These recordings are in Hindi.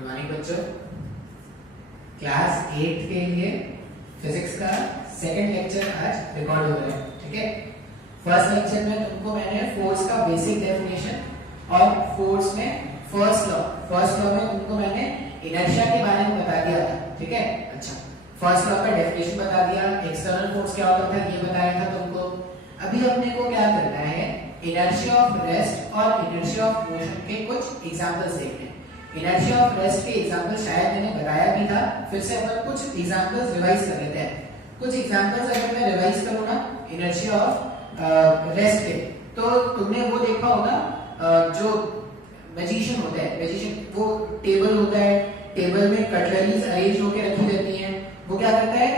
गुड मॉर्निंग बच्चों। क्लास 8 के लिए फिजिक्स का सेकंड लेक्चर आज रिकॉर्ड हो रहा है, ठीक है। फर्स्ट लेक्चर में तुमको मैंने फोर्स का बेसिक डेफिनेशन और फोर्स में फर्स्ट लॉ में तुमको मैंने इनर्शिया के बारे में बता दिया था, ठीक है। अच्छा, फर्स्ट लॉ का डेफिनेशन बता दिया, एक्सटर्नल फोर्स क्या होता है ये बताया था तुमको। अभी अपने को क्या करना है, इनर्शिया ऑफ रेस्ट और इनर्शिया ऑफ मोशन के कुछ एग्जांपल्स देखने हैं। इनर्शिया ऑफ रेस्ट के एग्जांपल शायद मैंने बताया भी था, फिर से अपन कुछ एग्जांपल्स रिवाइज कर लेते हैं। कुछ एग्जांपल्स अगर मैं रिवाइज करूं ना इनर्शिया ऑफ रेस्ट के, तो तुमने वो देखा होगा जो मैजिशियन होता है, मैजिशियन वो टेबल होता है, टेबल में कटलरीज अरेंज होकर रखी रहती हैं। वो क्या करता है,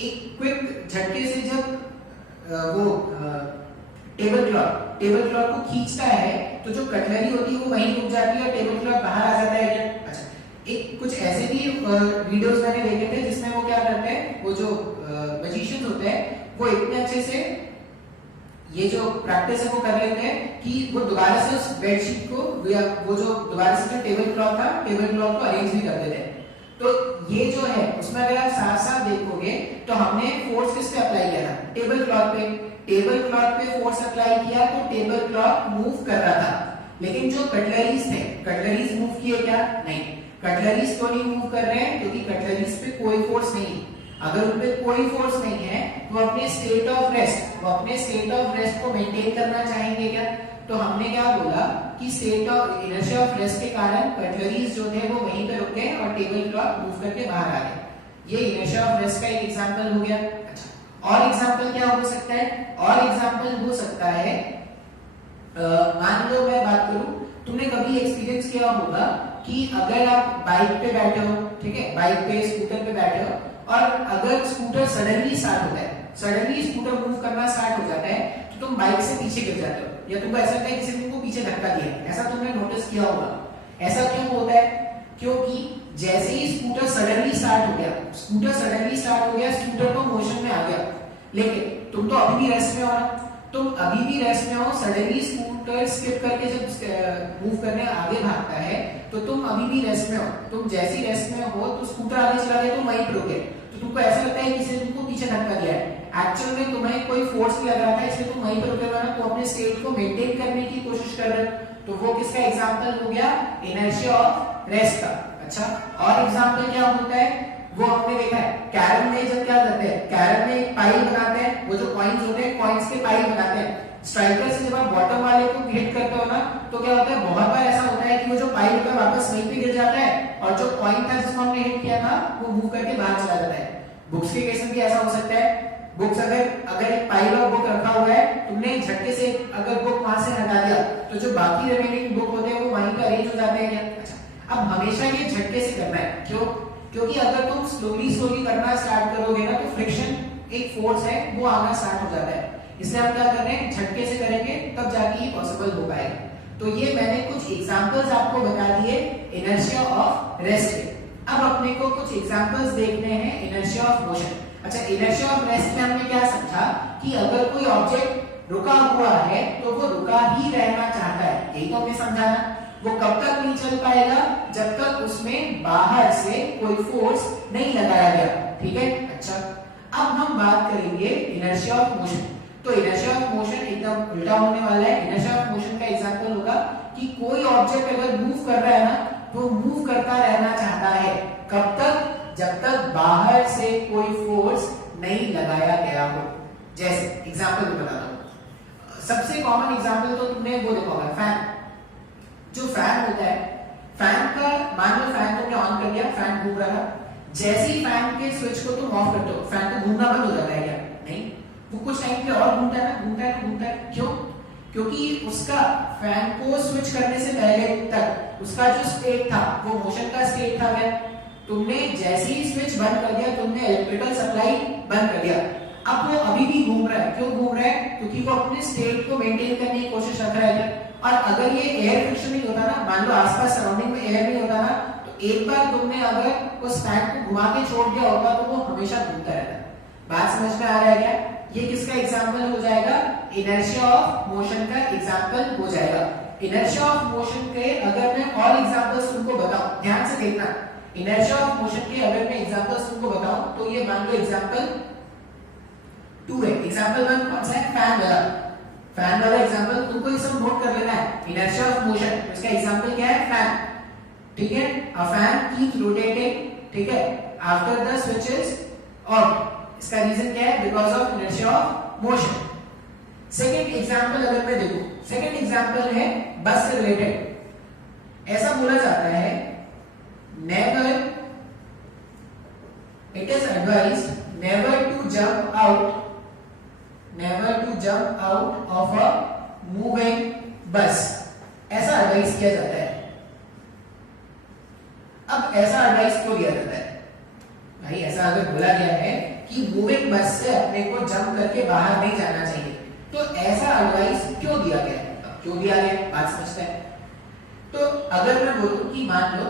एक क्विक झटके से जब वो टेबल क्लॉथ को खींचता है तो जो कटलरी होती है वो वहीं रुक जाती है और टेबल क्लॉथ बाहर आ जाता है क्या। अच्छा, एक कुछ ऐसे भी वीडियोस मैंने देखे थे जिसमें वो क्या करते हैं, वो जो मैजिशियन होते हैं वो इतने अच्छे से ये जो प्रैक्टिस है वो कर लेते हैं कि वो दोबारा से उस बेडशीट को वो जो दोबारा से जो टेबल क्लॉथ था टेबल क्लॉथ को अरेंज भी कर देते हैं। तो ये जो है उसमें अगर आप साफ साफ देखोगे तो हमने फोर्स किस पे अप्लाई किया था, टेबल क्लॉथ पे। टेबल क्लॉथ पे फोर्स अप्लाई किया तो टेबल क्लॉथ मूव कर रहा था, लेकिन जो कटलरीज थे, कटलरीज मूव किए क्या? नहीं। कटलरीज तो नहीं मूव कर रहे हैं क्योंकि कटलरीज पे कोई फोर्स नहीं है। अगर उन पे कोई फोर्स नहीं है तो अपने स्टेट ऑफ रेस्ट को मेंटेन करना चाहेंगे क्या? तो हमने क्या बोला कि state of inertia of rest के कारण कटलरीज जो थे वो वहीं पे रुके और टेबल क्लॉथ मूव करके बाहर आ गए। ये इनर्शिया ऑफ रेस्ट का एक एग्जांपल हो गया। अच्छा, और एग्जांपल क्या हो सकता है? और एग्जांपल हो सकता है, मान लो मैं बात करूं, तुमने कभी एक्सपीरियंस किया होगा कि अगर आप बाइक पे बैठे हो, ठीक है, बाइक पे स्कूटर पे बैठे हो और अगर स्कूटर सडनली स्टार्ट होता है, सडनली स्कूटर मूव करना स्टार्ट हो जाता है तो तुम बाइक से पीछे गिर जाते हो या तुमको ऐसा लगता है किसी ने तुमको पीछे धक्का दिया, ऐसा तुमने नोटिस किया होगा। ऐसा क्यों होता है? क्योंकि जैसे ही स्कूटर सडनली स्टार्ट हो गया, स्कूटर तो मोशन में आ गया, लेकिन तुम तो अभी भी रेस्ट में हो ना, तुम अभी भी रेस्ट में हो। सडनली स्कूटर स्किप करके जब मूव करने आगे भागता है तो तुम अभी भी रेस्ट में हो। तुम जैसी रेस्ट में हो तो स्कूटर आगे चला गया, तुम वहीं पर रुके, तो तुमको ऐसा लगता है किसी ने तुमको पीछे धक्का दिया है। एक्चुअल में तुम्हें कोई फोर्स नहीं लग रहा था, इसलिए तुम वहीं पर रुके हुए हो, तो अपने स्टेट को मेंटेन करने की कोशिश कर रहे हो। तो वो किसका एग्जांपल हो गया? इनर्शिया ऑफ रेस्ट का। अच्छा, और एग्जांपल क्या होता है वो हमने देखा है, कैरम में जब क्या करते हैं, कैरम में एक पाइल बनाते हैं, वो जो कॉइंस होते हैं कॉइंस के पाइल बनाते हैं। स्ट्राइकर से जब आप बॉटम वाले को हिट करते हो ना तो क्या होता है, बहुत बार ऐसा होता है कि वो जो पाइल होता है वापस वहीं पे गिर जाता है और जो कॉइन था जिसको हमने हिट किया था वो मूव करके बाहर चला जाता है। बुक्स के केस में भी ऐसा हो सकता है। बुक्स अगर एक पाइल ऑफ बुक रखा हुआ है, तुमने झटके से अगर बुक वहां से हटा दिया तो जो बाकी रिमेनिंग बुक होते हैं वो वहीं पे अरेंज हो जाते हैं क्या? अच्छा, अब हमेशा ये झटके से करना है, क्यों? क्योंकि अगर तुम स्लोली करना स्टार्ट करोगे ना तो फ्रिक्शन एक फोर्स है वो आना स्टार्ट हो जाता है। इसलिए हम क्या कर रहे हैं, झटके से करेंगे तब जाके ये पॉसिबल हो पाएगा। तो ये मैंने कुछ एग्जांपल्स आपको बता दिए इनर्शिया ऑफ रेस्ट के। अब अपने को कुछ एग्जांपल्स देखने हैं इनर्शिया ऑफ मोशन। अच्छा, इनर्शिया ऑफ रेस्ट में हमने क्या समझा कि अगर कोई ऑब्जेक्ट रुका हुआ है तो वो रुका ही रहना चाहता है, यही तो हमने समझा ना। वो कब तक नहीं चल पाएगा? जब तक उसमें बाहर से कोई फोर्स नहीं लगाया गया, ठीक है। अच्छा, अब हम बात करेंगे इनर्शिया ऑफ मोशन। तो इनर्शिया ऑफ मोशन एकदम उल्टा होने वाला है। इनर्शिया ऑफ मोशन का एग्जांपल होगा कि कोई ऑब्जेक्ट अगर मूव कर रहा है ना तो मूव करता रहना चाहता है, कब तक? जब तक बाहर से कोई फोर्स नहीं लगाया गया हो। जैसे एग्जांपल में बताता हूं, सबसे कॉमन एग्जांपल तो तुमने वो देखा होगा, फैन। जो फैन होता है, फैन का मान लो फैन तुमने ऑन कर दिया, फैन घूम रहा था, जैसे ही फैन के स्विच को तुम ऑफ करते हो फैन तो घूमना बंद हो जाता है क्या? नहीं, वो कुछ टाइम के लिए और घूमता है। क्यों? क्योंकि उसका फैन को स्विच करने से पहले तक उसका जो स्टेट था वो मोशन का स्टेट था क्या? तुमने जैसे ही स्विच बंद कर दिया, तुमने इलेक्ट्रिकल सप्लाई बंद कर दिया, अब वो अभी भी घूम रहा है। क्यों घूम रहा है? क्योंकि वो अपने स्टेट को मेंटेन करने की कोशिश कर रहा है। और अगर ये एयर फ्रिक्शन नहीं होता ना, मान लो आसपास सराउंडिंग में एयर नहीं होता ना, तो एक बार तुमने अगर उस फैन को घुमा के छोड़ दिया होता तो वो हमेशा घूमता रहता। बात समझ में आ रहा है क्या? ये किसका एग्जांपल हो जाएगा? इनर्शिया ऑफ मोशन का एग्जांपल हो जाएगा। इनर्शिया ऑफ मोशन के अगर मैं और एग्जांपल्स तुमको बताऊं, ध्यान से देखना, इनर्शिया ऑफ मोशन के अगर मैं एग्जांपल्स तुमको बताऊं तो ये मान लो एग्जांपल 2 है। एग्जांपल 1 कौन सा है? फैन वाला एग्जांपल तुमको ये सब नोट कर लेना है। इनर्शिया ऑफ मोशन, इसका एग्जांपल क्या है? फैन, ठीक है। अ फैन कीप रोटेटिंग, ठीक है, after the switch is on. इसका रीजन क्या है? Because of inertia of motion. Second example अगर मैं देखूं, सेकंड एग्जांपल है बस से रिलेटेड। ऐसा बोला जाता है, never, it is advised never to jump out, never to jump out of a moving bus. ऐसा एडवाइस किया जाता है। अब ऐसा एडवाइस क्यों दिया जाता है भाई? ऐसा अगर बोला गया है कि मूविंग बस से अपने को जंप करके बाहर नहीं जाना चाहिए, तो ऐसा एडवाइस क्यों दिया गया है? अब क्यों दिया गया है बात समझते हैं। तो अगर मैं बोलूं कि मान लो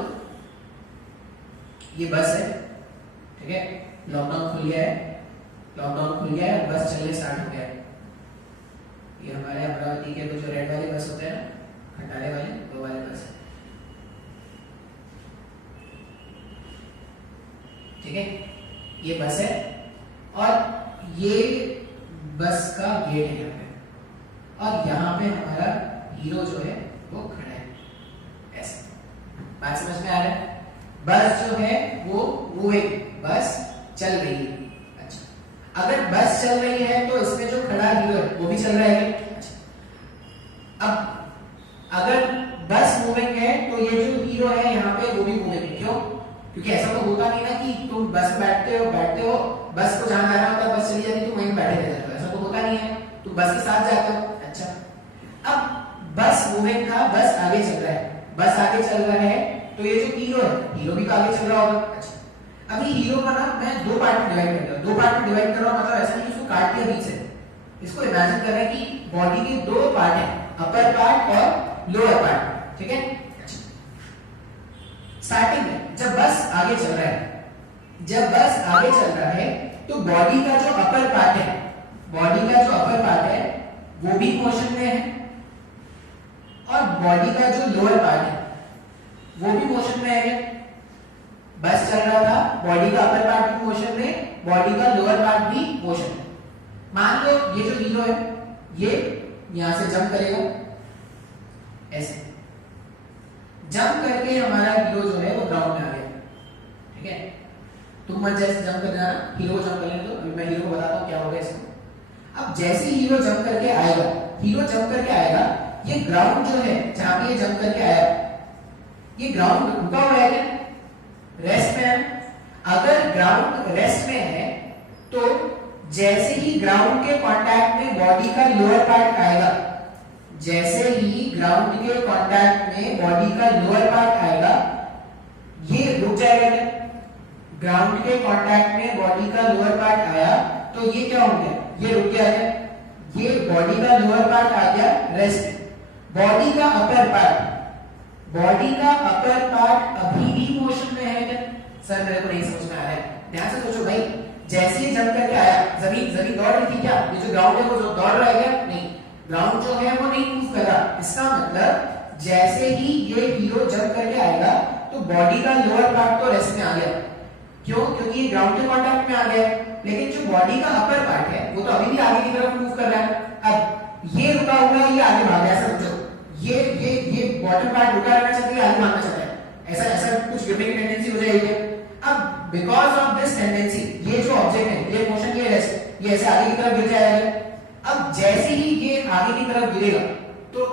ये बस है, ठीक है, लॉकडाउन खुल गया है, लॉकडाउन खुल गया है, बस चलने स्टार्ट हो गया है। ये हमारे अमरावती के तो जो रेड वाले बस होते हैं ना, खटारे वाले, वो वाले बस है, ठीक है। ये बस है और ये बस का गेट है यहाँ पे, और यहाँ पे हमारा हीरो जो है वो खड़ा है, ऐसे। बात समझ में आ रहा है? बस जो है वो मूविंग, बस चल रही है। अच्छा, अगर बस चल रही है तो इसमें जो खड़ा हीरो है वो भी चल रहा है। अच्छा, अब अगर बस मूविंग है तो ये जो हीरो है यहाँ पे वो भी मूविंग है। क्यों? क्योंकि ऐसा तो होता नहीं ना कि तुम बस में बैठते हो, बस को जहां जाना होता है बस चली जाती है, तुम वहीं बैठे रह जाते हो, ऐसा तो होता नहीं है, तुम बस के साथ जाते हो। अच्छा, अब बस मूविंग था, बस आगे चल रहा है, बस आगे चल रहा है, तो ये जो हीरो है, हीरो भी तो आगे चल रहा होगा। अच्छा, अभी हीरो का ना मैं दो पार्ट में डिवाइड कर रहा हूं, दो पार्ट में डिवाइड कर रहा हूं, मतलब ऐसा नहीं उसको काट दिया बीच से। इसको इमेजिन कर रहे हैं कि बॉडी के दो पार्ट है, अपर पार्ट और लोअर पार्ट, ठीक है। स्टार्टिंग में जब बस आगे चल रहा है, जब बस आगे चल रहा है तो बॉडी का जो अपर पार्ट है, बॉडी का जो अपर पार्ट है वो भी मोशन में है, और बॉडी का जो लोअर पार्ट है वो भी मोशन में है। बस चल रहा था, बॉडी का अपर पार्ट भी मोशन में, बॉडी का लोअर पार्ट भी मोशन में। मान लो ये जो हीरो है ये यहां से जंप करेगा, ऐसे जंप करके हमारा हीरो जो है वो ग्राउंड में आ गया, ठीक है। तुम मत जैसे जंप कर जाना, हीरो को जंप कर लेने दो, अभी मैं हीरो को बताता हूं क्या होगा इसको। अब जैसे हीरो जंप करके आएगा, हीरो जंप करके आएगा, ये ग्राउंड जो है जहां पे ये जंप करके आया, ये ग्राउंड रुका हुआ है क्या? रेस्ट में है। अगर ग्राउंड रेस्ट में है तो जैसे ही ग्राउंड के कांटेक्ट में बॉडी का लोअर पार्ट आएगा, जैसे ही ग्राउंड के कांटेक्ट में बॉडी का लोअर पार्ट आएगा, ये रुक जाएगा क्या? ग्राउंड के कांटेक्ट में बॉडी का लोअर पार्ट आया तो ये क्या हो गया? ये रुक गया है। ये बॉडी का लोअर पार्ट आ गया रेस्ट। बॉडी का अपर पार्ट, बॉडी का अपर पार्ट अभी भी मोशन में है क्या? सर मेरे को नहीं समझ में आ रहा है, ध्यान से सोचो भाई। जैसे ही जंप करके आया, जमीन दौड़ रही थी क्या? ये जो ग्राउंड है वो दौड़ रहा है क्या? नहीं, ग्राउंड जो है वो नहीं मूव कर रहा। इसका मतलब जैसे ही ये हीरो जंप करके आएगा तो बॉडी का लोअर पार्ट तो रेस्ट में आ गया। क्यों? क्योंकि ये ग्राउंड के कांटेक्ट में आ गया। लेकिन जो बॉडी का अपर पार्ट है वो तो अभी भी आगे की तरफ मूव कर रहा है। अब ये रुका हुआ है, ये आगे भाग गया। समझो, ये बॉटम पार्ट रुका रहना चाहता है, आगे भागना चाहता है। ऐसा कुछ गिरने की टेंडेंसी हो जाएगी। अब बिकॉज ऑफ दिस टेंडेंसी, ये जो ऑब्जेक्ट है, ये मोशन, ये रेस्ट, ये ऐसे आगे की तरफ गिर जाएगा। अब जैसे ही ये आगे की तरफ गिरेगा तो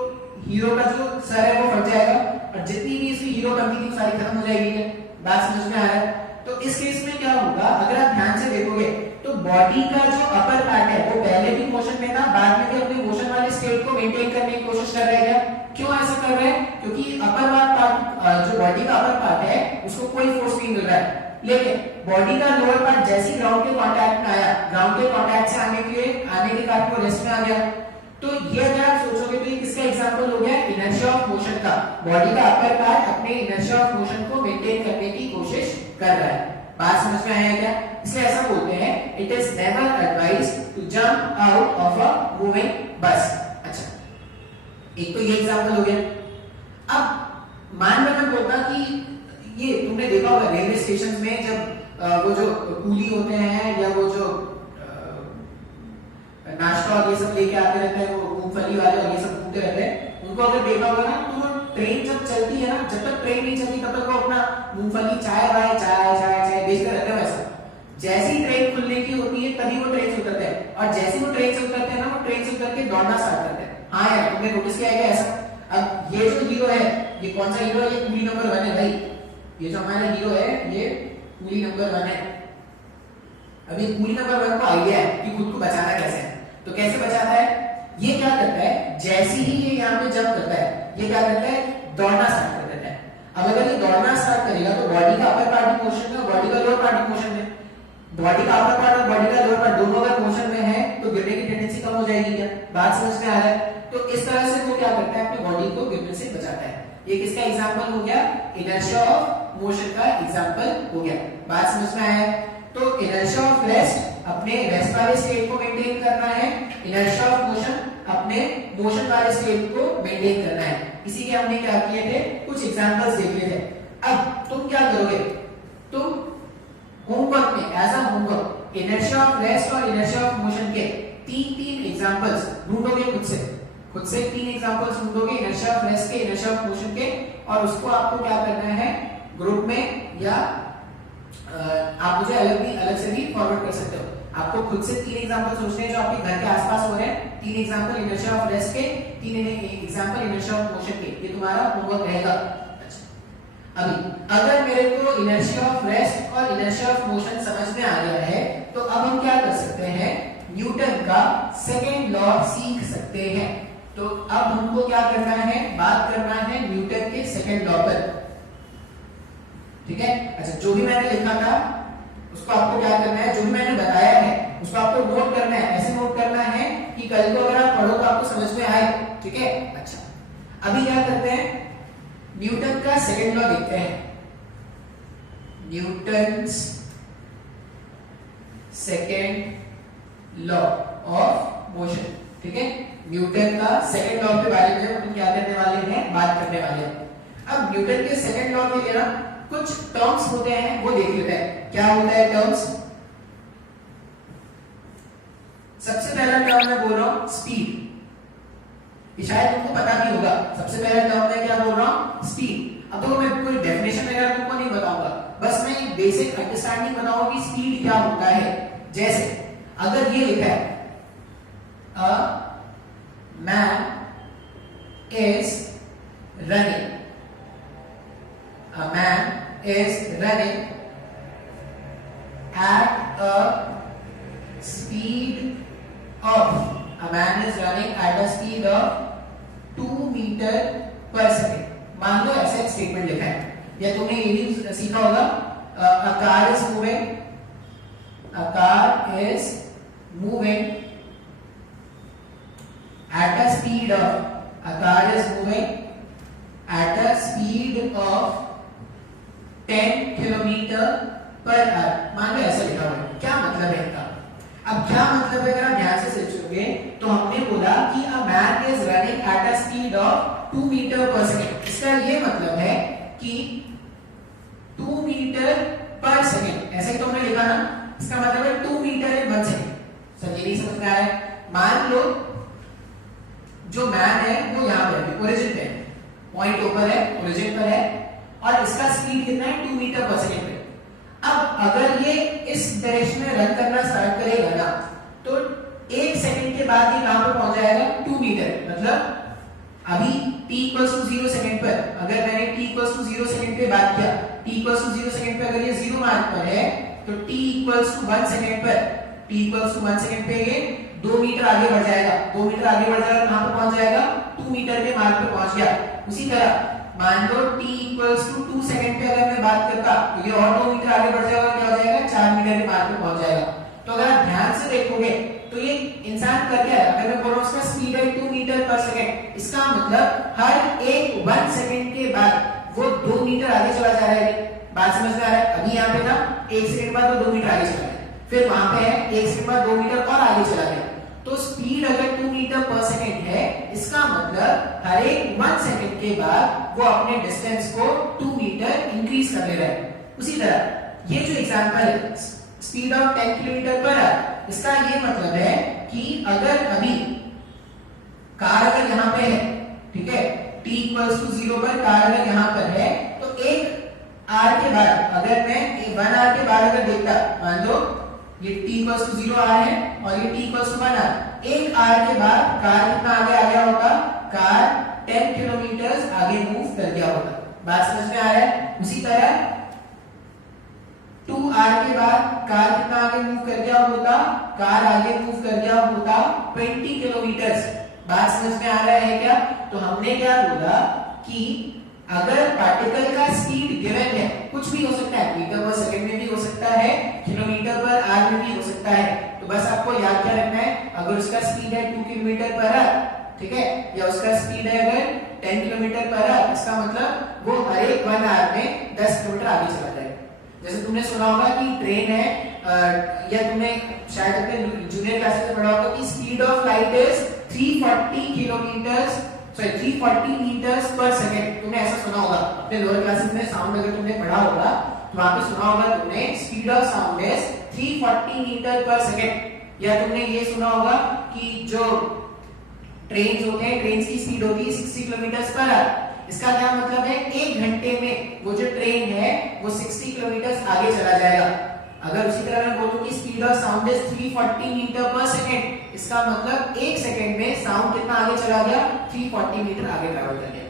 हीरो का जो सर है वो फट जाएगा, और जितनी भी इसकी हीरो बनती थी सारी खत्म हो जाएगी। बात समझ में आ रहा है? तो इस केस में क्या होगा, अगर आप ध्यान से देखोगे तो बॉडी का जो अपर पार्ट है वो पहले भी मोशन में था, बाद में भी अपने मोशन वाले स्टेट को मेंटेन करने की कोशिश कर रहा है। क्यों ऐसा कर रहे हैं? क्योंकि अपर पार्ट, जो बॉडी का अपर पार्ट है उसको कोई फोर्स नहीं मिल रहा है। लेकिन बॉडी का लोअर पार्ट जैसे ही ग्राउंड के कांटेक्ट में आया, ग्राउंड के कांटेक्ट से आने के कारण वो रेस्ट में आ गया। तो ये अगर आप सोचोगे तो ये किसका एग्जांपल हो गया? इनर्शिया ऑफ मोशन का। बॉडी का अपर पार्ट अपने इनर्शिया ऑफ मोशन को मेंटेन करने की कोशिश कर रहा है। बात समझ में आया क्या? इसलिए ऐसा बोलते हैं, it is never advised to jump out of a moving bus. अच्छा, एक तो ये एग्जांपल हो गया। अब मान लो मैं बोलता कि ये तुमने देखा होगा रेलवे स्टेशन में जब वो जो कूली होते हैं या वो जो नाश्ता और ये सब लेके आते रहते हैं, वो मूंगफली वाले और ये सब घूमते रहते हैं, उनको अगर देखा होगा ना तो ट्रेन जब चलती है ना, जब तक ट्रेन नहीं चलती तब तक वो अपना मूंगफली चाय वाय चाय चाय चाय बेचते रहते हैं। वैसा जैसी ट्रेन खुलने की होती है तभी वो ट्रेन से उतरते हैं, और जैसे वो ट्रेन से उतरते हैं ना, वो ट्रेन से उतर के दौड़ना स्टार्ट करते हैं। हाँ यार, तुमने नोटिस किया है क्या ऐसा? अब ये जो हीरो है, ये कौन सा हीरो है? ये कूली नंबर 1 है भाई। ये जो हमारा हीरो है ये कूली नंबर 1 है। अभी कूली नंबर 1 को आइडिया है कि खुद को बचाना कैसे है। तो कैसे बचाता है? ये क्या करता है, जैसे ही ये यहाँ पे जंप करता है, ये क्या करता है, दौड़ना स्टार्ट कर देता है। अब अगर ये दौड़ना स्टार्ट करेगा तो बॉडी का अपर पार्ट मोशन में और बॉडी का लोअर पार्ट मोशन में, बॉडी का अपर पार्ट और बॉडी का लोअर पार्ट दोनों अगर मोशन में है तो गिरने की टेंडेंसी कम हो जाएगी। क्या बात समझ में आ रहा है? तो इस तरह से वो क्या करता है, अपनी बॉडी को गिरने से बचाता है। ये किसका एग्जांपल हो गया? इनर्शिया ऑफ मोशन का एग्जांपल हो गया। बात समझ में आया? तो इनर्शिया ऑफ रेस्ट अपने रेस्ट वाले स्टेट को मेंटेन करना है, इनर्शिया ऑफ मोशन अपने मोशन वाले स्टेट को मेंटेन करना है। इसी के हमने क्या किए थे, कुछ एग्जांपल्स देख लिए थे। अब तुम क्या करोगे, तुम होमवर्क में as a homework inertia of rest और इनर्शिया ऑफ मोशन के तीन एग्जांपल्स ढूंढोगे खुद से 3 एग्जांपल्स ढूंढोगे इनर्शिया ऑफ रेस्ट के, इनर्शिया ऑफ मोशन के, और उसको आपको क्या करना है, ग्रुप में या आप मुझे अलग से भी फॉरवर्ड कर सकते हो। आपको खुद से 3 एग्जांपल सोचने हैं जो आपके घर के आसपास हो रहे हैं। 3 एग्जांपल इनर्शिया ऑफ रेस्ट के, 3 एग्जांपल इनर्शिया ऑफ मोशन के। ये तुम्हारा होमवर्क रहेगा। अच्छा, अभी अगर मेरे को इनर्शिया ऑफ रेस्ट और इनर्शिया ऑफ मोशन समझ में आ गया है तो अब हम क्या कर सकते हैं, न्यूटन का सेकंड लॉ सीख सकते हैं। तो अब हमको क्या करना है, बात करना है न्यूटन के सेकंड लॉ पर। ठीक है? अच्छा, जो भी मैंने लिखा था उसको आपको क्या करना है, जो भी मैंने बताया है उसको आपको नोट करना है। ऐसे नोट करना है कि कल को अगर आप पढ़ो तो आपको समझ में आए। ठीक है? अच्छा, अभी क्या करते हैं, न्यूटन का सेकंड लॉ देखते हैं। Newton's second law of motion. ठीक है? न्यूटन का सेकंड लॉ के बारे में हम क्या करने वाले हैं, बात करने वाले हैं। अब न्यूटन के सेकंड लॉ के लिए ना कुछ टर्म्स होते हैं, वो देख लेते हैं। क्या होता है टर्म्स? सबसे पहला टर्म मैं बोल रहा हूं स्पीड। ये शायद तुमको पता भी होगा। सबसे पहला टर्म मैं क्या बोल रहा हूं, स्पीड। अब तो मैं कोई डेफिनेशन वगैरह तुमको नहीं बताऊंगा, बस मैं एक बेसिक अंडरस्टैंडिंग बताऊंगा कि स्पीड क्या होता है। जैसे अगर ये लिखा है a man is running, a man is running at a speed of 2 metre per second. मान लो ऐसा एक स्टेटमेंट लिखा है, या तुमने ये भी सीखा होगा a car is moving at a speed of 10 kilometre per hour. मान लो ऐसा लिखा हुआ है। क्या मतलब है इनका? अब क्या मतलब है, अगर आप ध्यान से सोचोगे तो हमने बोला कि a man is running at a speed of 2 metre per second. इसका ये मतलब है कि 2 मीटर पर सेकेंड, ऐसे ही तो हमने लिखा ना, इसका मतलब है 2 मीटर इन 1 सेकेंड। सर ये नहीं समझ में आ रहा है? मान लो जो मैन है वो यहाँ पे ओरिजिन पे, पॉइंट ऊपर है, ओरिजिन पर है, और इसका स्पीड कितना है, 2 मीटर पर सेकेंड पे। अब अगर ये इस डायरेक्शन में रन करना स्टार्ट करेगा ना, तो 1 सेकंड के बाद ये कहां पर पहुंच जाएगा, 2 मीटर। मतलब अभी t=0 सेकंड पर अगर मैंने t=0 सेकंड पे बात किया, t=0 सेकंड पे अगर ये 0 मार्क पर है तो t=1 सेकंड पर, t=1 सेकंड पे ये 2 मीटर आगे बढ़ जाएगा। 2 मीटर आगे बढ़ जाएगा, कहां पर पहुंच जाएगा, 2 मीटर के मार्क पे पहुंच गया। उसी तरह मान लो t=2 सेकंड पे अगर मैं बात करता तो ये और 2 मीटर आगे बढ़ जाएगा, क्या हो जाएगा, 4 मीटर के मार्क पे पहुंच जाएगा। तो अगर आप ध्यान से देखोगे तो ये इंसान कर क्या है, अगर मैं बोल रहा हूं इसका स्पीड है 2 मीटर पर सेकंड, इसका मतलब हर एक 1 सेकंड के बाद वो 2 मीटर आगे चला जा रहा है। बात समझ में आ रहा है? अभी यहाँ पे था, 1 सेकंड बाद वो 2 मीटर आगे चला गया, फिर वहां पे है 1 सेकंड बाद 2 मीटर और आगे चला गया। तो स्पीड अगर 2 मीटर पर सेकेंड है, इसका मतलब हर एक 1 सेकेंड के बाद वो अपने डिस्टेंस को 2 मीटर इंक्रीज कर ले रहा है। उसी तरह ये जो एग्जांपल है speed of 10 kilometre per hour, इसका ये मतलब है कि अगर अभी कार अगर यहाँ पे है, ठीक है, t इक्वल्स टू 0 पर कार अगर यहाँ पर है, तो एक आर के बाद अगर मैं 1 आर के बाद अगर देखता, मान लो ये t इक्वल्स टू 0 आर है और ये t इक्वल्स टू 1 आर, एक आर के बाद कार कितना आगे आ गया होता, कार 10 किलोमीटर आगे मूव कर गया होता। बात समझ में आ रहा है? उसी तरह 2 आर के बाद कार कितना आगे मूव कर गया होता, कार आगे मूव कर गया होता 20 किलोमीटर। बात समझ में आ रहा है क्या? तो हमने क्या बोला कि अगर पार्टिकल का स्पीड गिवन है, कुछ भी हो सकता है, मीटर पर सेकंड में भी हो सकता है, किलोमीटर पर आवर में भी हो सकता है, तो बस आपको याद क्या रखना है, अगर उसका स्पीड है 2 किलोमीटर पर आवर, ठीक है, या उसका स्पीड है अगर 10 किलोमीटर पर आवर, इसका मतलब वो हर एक 1 आवर में 10 किलोमीटर आगे चला जाएगा। जैसे तुमने सुना होगा कि ट्रेन है, या तुमने शायद अपने जूनियर क्लासेस में पढ़ा होगा कि speed of light is 340 kilometre 340 metres per second. तुमने ऐसा सुना होगा अपने लोअर क्लासेस में, साउंड अगर तुमने पढ़ा होगा तो वहां पे सुना होगा तुमने speed of sound is 340 metre per second. या तुमने ये सुना होगा कि जो ट्रेन होते हैं, ट्रेन की स्पीड होती है 60 किलोमीटर पर आवर। इसका क्या मतलब है, 1 घंटे में वो जो ट्रेन है वो 60 किलोमीटर आगे चला जाएगा। अगर उसी तरह मैं बोलूं कि speed of sound is 340 metre per second, इसका मतलब 1 सेकंड में साउंड कितना आगे चला गया, 340 मीटर आगे ट्रैवल कर गया।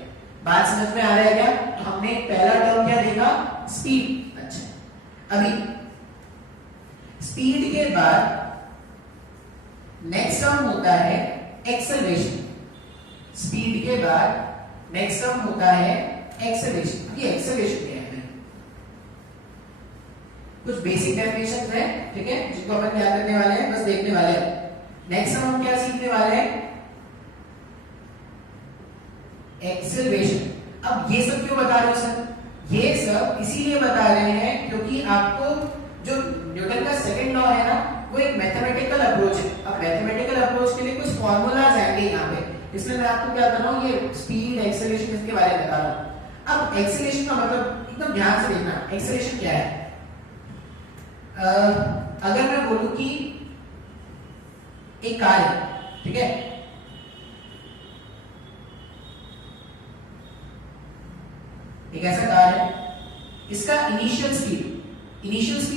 बात समझ में आ रहा है क्या? तो हमने पहला टर्म क्या देखा, स्पीड। अच्छा, अभी स्पीड के बाद नेक्स्ट टर्म होता है एक्सेलरेशन। स्पीड के बाद नेक्स्ट टर्म होता है एक्सेलरेशन। ये एक्सेलरेशन क्या है? कुछ बेसिक डेफिनेशंस हैं, ठीक है, जिनको अपन क्या करने वाले हैं, बस देखने वाले हैं। नेक्स्ट हम क्या सीखने वाले हैं, एक्सेलरेशन। अब ये सब क्यों बता रहे हो सर? ये सब इसीलिए बता रहे हैं क्योंकि आपको जो न्यूटन का सेकंड लॉ है ना, वो एक मैथमेटिकल अप्रोच है। अब मैथमेटिकल अप्रोच के लिए कुछ फॉर्मूलाज आएंगे यहाँ पे, इसलिए मैं आपको क्या कर रहा हूँ, ये स्पीड एक्सेलरेशन इसके बारे में बता रहा हूँ। अब एक्सेलरेशन का मतलब एकदम ध्यान से देखना, एक्सेलरेशन क्या है। अगर मैं बोलूं कि एक कार है, ठीक है, एक ऐसा कार है, इसका इनिशियल स्पीड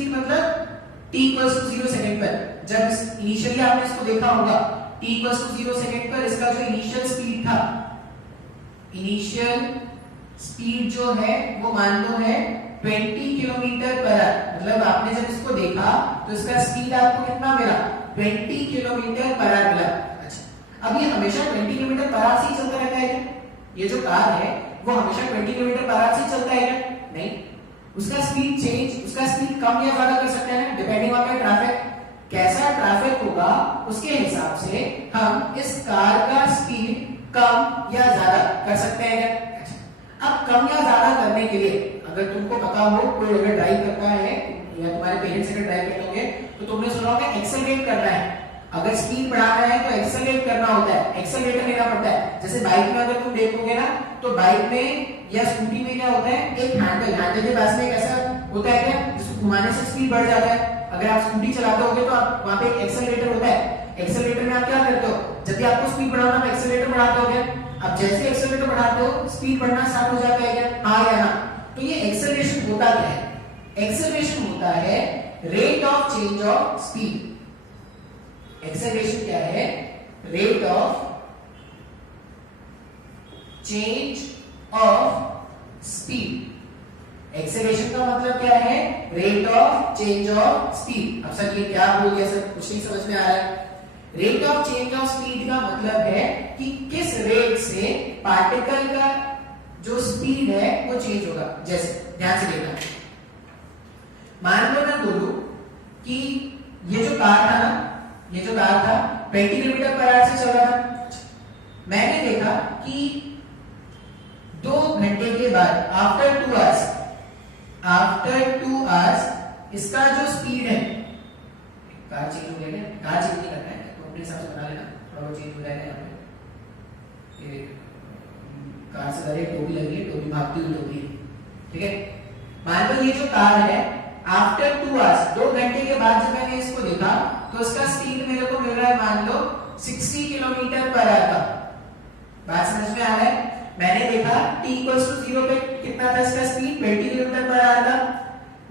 मतलब t इक्वल्स टू 0 सेकंड पर, जब इनिशियली आपने इसको देखा होगा t इक्वल्स टू 0 सेकंड पर इसका जो इनिशियल स्पीड था, इनिशियल स्पीड जो है वो मान लो है 20 किलोमीटर पर आवर। मतलब आपने जब इसको देखा तो इसका स्पीड आपको कितना मिला, 20 किलोमीटर पर आवर मिला। अच्छा, अब ये हमेशा 20 किलोमीटर पर आवर से ही चलता रहता है क्या? ये जो कार है वो हमेशा 20 किलोमीटर पर आवर से चलता है क्या? नहीं, उसका स्पीड चेंज, उसका स्पीड कम या ज्यादा कर सकते हैं डिपेंडिंग ऑन द ट्रैफिक। कैसा ट्रैफिक होगा उसके हिसाब से हम इस कार का स्पीड कम या ज्यादा कर सकते हैं क्या? अब कम या ज्यादा करने के लिए अगर तुमको पता हो, कोई अगर ड्राइव करता है या तुम्हारे पेरेंट्स अगर ड्राइव करते होंगे तो तुमने सुना होगा एक्सेलरेट करना है। अगर स्पीड बढ़ाना है तो एक्सेलरेट करना होता है, एक्सेलरेटर लेना पड़ता है। जैसे बाइक में अगर तुम देखोगे ना तो बाइक में या स्कूटी में क्या होता है, एक हैंडल के पास में एक ऐसा होता है क्या जिसको घुमाने से स्पीड बढ़ जाता है। अगर आप स्कूटी चलाते होगे तो आप वहां पे एक एक्सेलरेटर होता है। एक्सेलरेटर में आप क्या करते हो, जब भी आपको स्पीड बढ़ाना है एक्सेलरेटर बढ़ाते होगे। अब जैसे एक्सेलरेटर बढ़ाते हो स्पीड बढ़ना स्टार्ट हो जाता है क्या? हाँ या ना? तो ये एक्सेलरेशन होता क्या है? एक्सेलरेशन होता है rate of change of speed. Acceleration क्या है? Rate of change of speed. Acceleration का मतलब क्या है? Rate of change of speed. अब सर ये क्या बोल गया सर, कुछ नहीं समझ में आ रहा है। Rate of change of speed का मतलब है कि किस रेट से पार्टिकल का जो स्पीड है वो चेंज होगा। जैसे ध्यान से देखना, मान लो मैं बोलूं कि ये जो कार था ना, ये जो कार था 20 किलोमीटर पर आवर से चल रहा था। मैंने देखा कि 2 घंटे के बाद आफ्टर 2 आवर्स इसका जो स्पीड है, कार चेंज हो गया, कार चेंज नहीं करना है, अपने हिसाब से बना लेना, थोड़ा बहुत चेंज हो जाएगा यहाँ पे। ये कार से लगे टोपी लगी है, टोपी भागती हुई टोपी, ठीक है। मान लो ये जो कार है आफ्टर 2 आवर्स, 2 घंटे के बाद जब मैंने इसको देखा तो उसका स्पीड मेरे को मिल रहा है मान लो 60 किलोमीटर पर आवर का। बात समझ में आ रहा है? मैंने देखा t = 0 पे कितना था इसका स्पीड, 20 किलोमीटर पर आवर था।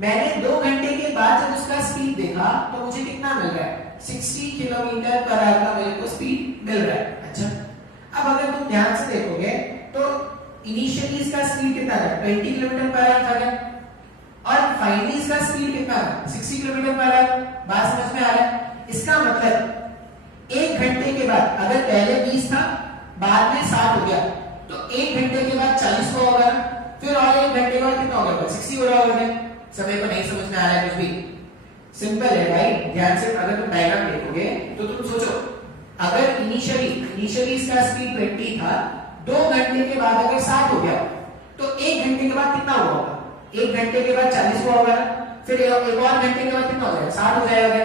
मैंने 2 घंटे के बाद जब उसका स्पीड देखा तो मुझे कितना मिल रहा है, 60 किलोमीटर पर आवर का मेरे को स्पीड मिल रहा है। अच्छा, अब अगर तुम ध्यान से देखोगे तो इनिशियली इसका स्पीड कितना था, 20 किलोमीटर पर आवर था क्या, और फाइनली इसका स्पीड कितना था, 60 किलोमीटर पर आवर। बात समझ में आ रहा है? इसका मतलब 1 घंटे के बाद अगर पहले 20 था बाद में 60 हो गया तो 1 घंटे के बाद 40 को होगा, फिर और 1 घंटे के बाद कितना होगा, 60 हो रहा होगा। समय को नहीं समझ में आ रहा है कुछ भी, सिंपल है भाई। ध्यान से अगर तुम डायग्राम देखोगे तो तुम सोचो, अगर इनिशियली इसका स्पीड 20 था, 2 घंटे के बाद अगर 60 हो गया तो 1 घंटे के बाद कितना हुआ होगा, 1 घंटे के बाद 40 हुआ होगा, फिर एक और घंटे के बाद कितना हो जाएगा, 60 हो जाएगा।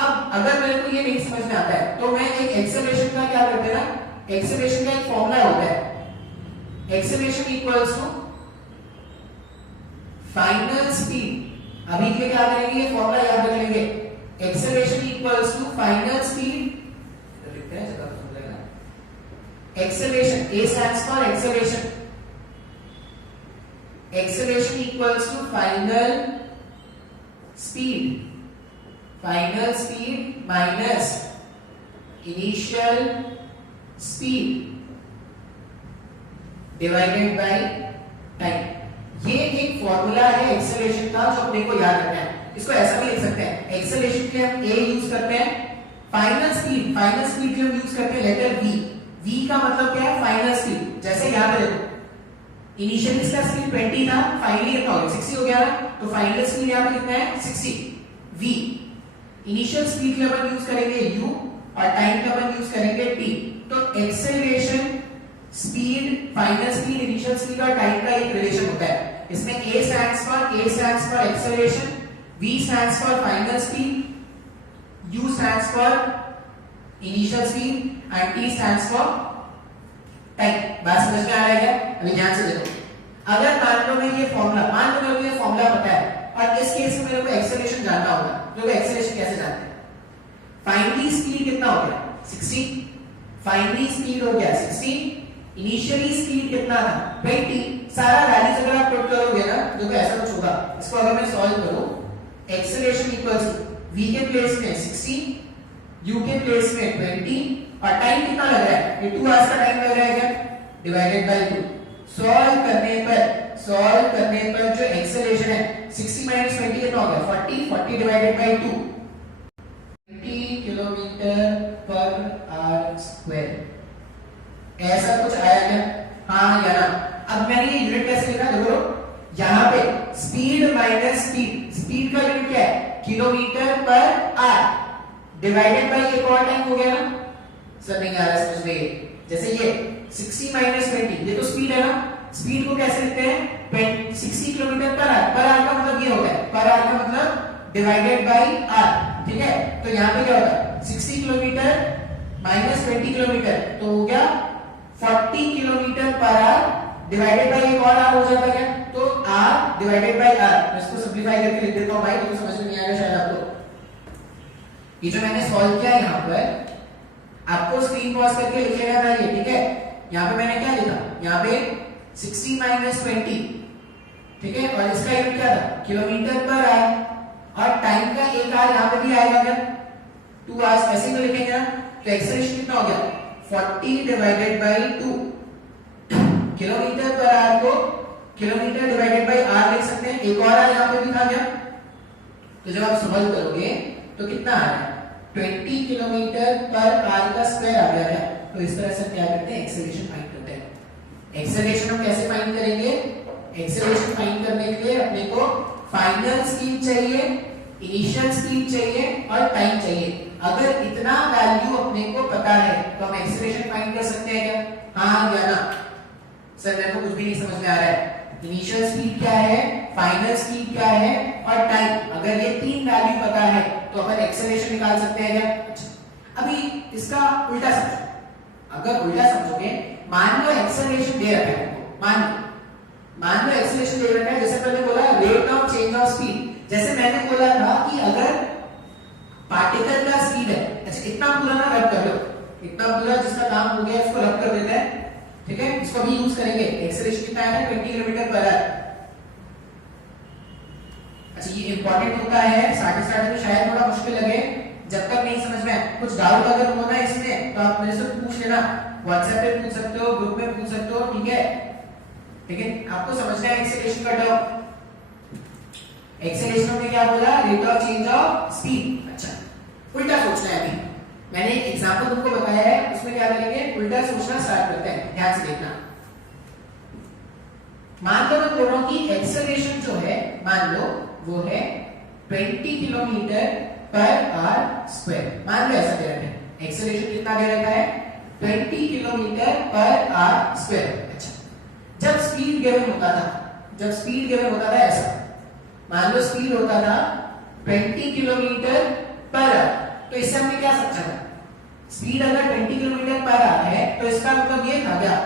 अब अगर मेरे को ये नहीं समझ में आता है तो मैं एक एक्सेलरेशन का क्या करते हैं ना, एक्सेलरेशन का एक फॉर्मूला होता है, acceleration equals to final speed. अभी के क्या करेंगे, ये फॉर्मूला याद रख लेंगे, acceleration equals to final speed, लिखते हैं जगह समझ लेना। Acceleration, A stands for acceleration, acceleration equals to final speed minus initial speed divided by time। ये एक फॉर्मूला है एक्सेलरेशन का जो अपने को याद रखना है। इसको ऐसा भी लिख सकते हैं, एक्सेलरेशन के लिए हम A यूज करते हैं, फाइनल स्पीड के हम यूज करते हैं लेटर V। V का मतलब क्या है, फाइनल स्पीड। जैसे यहां पे देखो, इनिशियली इसका स्पीड 20 था, फाइनली कितना हो गया, 60 हो गया, तो फाइनल स्पीड यहां पे कितना है, 60। V इनिशियल स्पीड के अपन यूज करेंगे U और टाइम का अपन यूज करेंगे T। तो acceleration, speed, final speed, initial speed और टाइम का एक रिलेशन होता है। इसमें A stands for acceleration, V stands for final speed, U stands for initial speed and T stands for time. बात समझ में आ रहा है क्या? अभी ध्यान से देखो, अगर मान लो मैं ये फॉर्मूला पता है और इस केस में मेरे को एक्सेलरेशन जानना होगा, तो एक्सेलरेशन कैसे जानते हैं, फाइनली स्पीड कितना हो गया, 60, फाइनली स्पीड हो गया 60, इनिशियली स्पीड कितना था, 20। सारा वैल्यूज अगर आप पुट करोगे ना तो ऐसा कुछ होगा। इसको अगर मैं सॉल्व करूं, एक्सेलरेशन इक्वल्स v के प्लेस में 60, u के प्लेस में 20 और टाइम कितना लग रहा है, ये 2 आवर्स का टाइम लग रहा है क्या, डिवाइडेड बाय 2। सॉल्व करने पर जो एक्सेलरेशन है 60 माइनस 20 कितना हो गया, 40 divided by 2, 20 kilometre per hour square. ऐसा कुछ आया क्या, हाँ या ना? अब मैंने ये यूनिट कैसे लिखा, देखो यहाँ पे स्पीड माइनस स्पीड का यूनिट क्या है, kilometre per hour divided by एक और टाइम हो गया ना। सर नहीं आ रहा समझ में, जैसे ये 60 माइनस 20, ये तो स्पीड है ना, स्पीड को कैसे लिखते हैं, 60 किलोमीटर पर आवर का मतलब ये होता है, पर आवर का मतलब डिवाइडेड बाय आर, ठीक है। तो यहाँ पे क्या होता है, 60 किलोमीटर माइनस 20 किलोमीटर तो हो गया 40 kilometre per hour divided by एक और आर हो जाता है, तो आर डिवाइडेड बाय आर। मैं इसको सिंपलीफाई करके लिख देता हूं भाई, तो समझ में नहीं आएगा शायद आपको। ये जो मैंने सॉल्व किया यहां पर, आपको स्क्रीन पॉज करके लिख लेना चाहिए, ठीक है। यहां पे मैंने क्या लिखा, यहां पे 60 माइनस 20, ठीक है, और इसका यूनिट क्या था, किलोमीटर पर आवर, और टाइम का एक आर यहां पे भी आएगा क्या, 2 आवर्स, ऐसे ही लिखेंगे ना। तो एक्सेलरेशन कितना हो गया, 40 divided by 2। Kilometre per hour को किलोमीटर डिवाइडेड बाय आर लिख सकते हैं, एक और आर यहां पे भी था क्या। तो जब आप सॉल्व करोगे तो कितना आ रहा है, 20 किलोमीटर पर आवर का स्क्वायर आ गया है। तो इस तरह से क्या करते हैं, एक्सेलरेशन फाइंड करते हैं। एक्सेलरेशन हम कैसे फाइंड करेंगे, एक्सेलरेशन फाइंड करने के लिए अपने को फाइनल स्पीड चाहिए, इनिशियल स्पीड चाहिए और टाइम चाहिए। अगर इतना वैल्यू अपने को पता है तो हम एक्सेलरेशन फाइंड कर सकते हैं क्या, हाँ या ना? सर मेरे को कुछ भी नहीं समझ में आ रहा है। इनिशियल स्पीड क्या है, फाइनल स्पीड क्या है और टाइम, अगर ये 3 वैल्यू पता है तो अपन एक्सेलरेशन निकाल सकते हैं क्या। अभी इसका उल्टा समझो, अगर उल्टा समझोगे, मान लो एक्सेलरेशन दे रखा है आपको, मान लो एक्सेलरेशन दे रखा है, जैसे मैंने बोला rate of change of speed, जैसे मैंने बोला था कि अगर पार्टिकल का स्पीड है, अच्छा इतना पूरा ना रब कर लो, इतना पूरा जिसका काम हो गया उसको रब कर देते हैं, ठीक है, इसको भी यूज करेंगे। एक्सेलरेशन कितना है, 20 किलोमीटर पर आवर। अच्छा ये इंपॉर्टेंट होता है, स्टार्टिंग में शायद थोड़ा मुश्किल लगे, जब तक नहीं समझ में, कुछ डाउट अगर हो ना इसमें तो आप मेरे से पूछ लेना, व्हाट्सएप पे पूछ सकते हो, ग्रुप में पूछ सकते हो, ठीक है, आपको समझना है एक्सेलरेशन का टर्म। एक्सेलरेशन में क्या बोला, rate of change of speed. अच्छा उल्टा सोचना है, अभी मैंने एक एग्जांपल तुमको बताया है, उसमें क्या करेंगे, उल्टा सोचना स्टार्ट करते हैं, ध्यान से देखना। मान लो मैं बोल रहा हूं कि एक्सेलरेशन जो है, मान लो वो है 20 किलोमीटर पर आवर स्क्वायर, मान लो ऐसा दे रखा है, एक्सेलरेशन कितना दे रखा है, 20 किलोमीटर पर आवर स्क्वायर। अच्छा जब स्पीड गिवन होता था ऐसा, मान लो स्पीड होता था 20 किलोमीटर पर आवर, तो इससे हमने क्या समझा था, स्पीड अगर 20 किलोमीटर पर आवर है तो इसका मतलब ये था क्या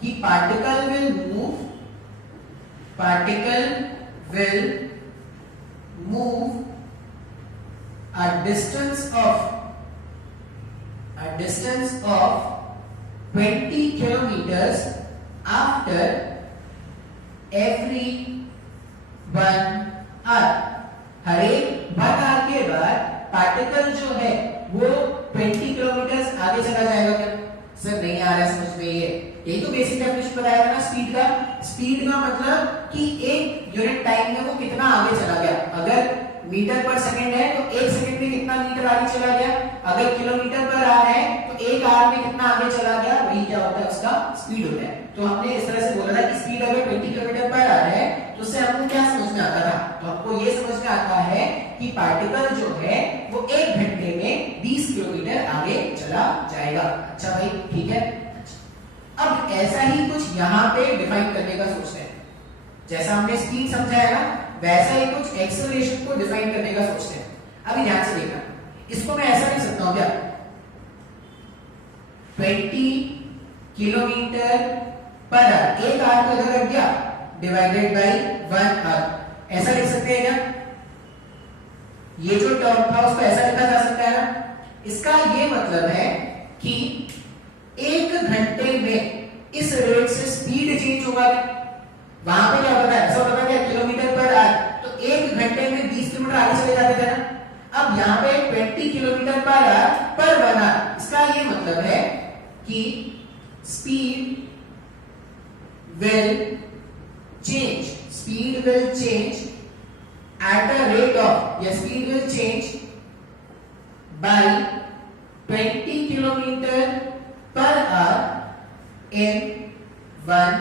कि particle will move a distance of 20 kilometers after every 1 hour। हर एक 1 hour के बाद पार्टिकल जो है वो 20 किलोमीटर आगे चला जाएगा क्या? सर नहीं आ रहा है समझ में, यही तो बेसिक डेफिनेशन बताया था ना स्पीड का। स्पीड का मतलब कि एक यूनिट टाइम में वो कितना आगे चला गया। अगर मीटर पर सेकंड है तो 1 सेकंड में कितना मीटर आगे चला गया, अगर किलोमीटर पर आवर है तो 1 आवर में कितना आगे चला गया, वही क्या होता है उसका स्पीड होता है। तो हमने इस तरह से बोला था कि स्पीड अगर 20 किलोमीटर पर आवर है तो उससे हमको क्या समझ में आता था, तो आपको ये समझ में आता है कि पार्टिकल जो है वो 1 घंटे में 20 किलोमीटर आगे चला जाएगा। अच्छा भाई ठीक है। अब ऐसा ही कुछ यहाँ पे डिफाइन करने का सोचते हैं, जैसा हमने स्पीड समझा है ना वैसा ही कुछ एक्सेलरेशन को डिफाइन करने का सोचते हैं। अभी ध्यान से देखना, इसको मैं ऐसा लिख सकता हूं क्या, 20 किलोमीटर पर आवर, 1 आवर को इधर रख दिया डिवाइडेड बाय 1 आवर, ऐसा लिख सकते हैं क्या? ये जो टर्म था उसको ऐसा लिखा जा सकता है ना। इसका ये मतलब है कि 1 घंटे में इस रेट से स्पीड चेंज होगा। वहां पे क्या होता है, ऐसा होता है क्या किलोमीटर पर आवर, तो 1 घंटे में 20 किलोमीटर आगे चले जाते थे ना। अब यहाँ पे 20 किलोमीटर पर आवर पर 1 आवर, इसका ये मतलब है कि speed will change at a rate of, या speed will change by 20 kilometre per hour in 1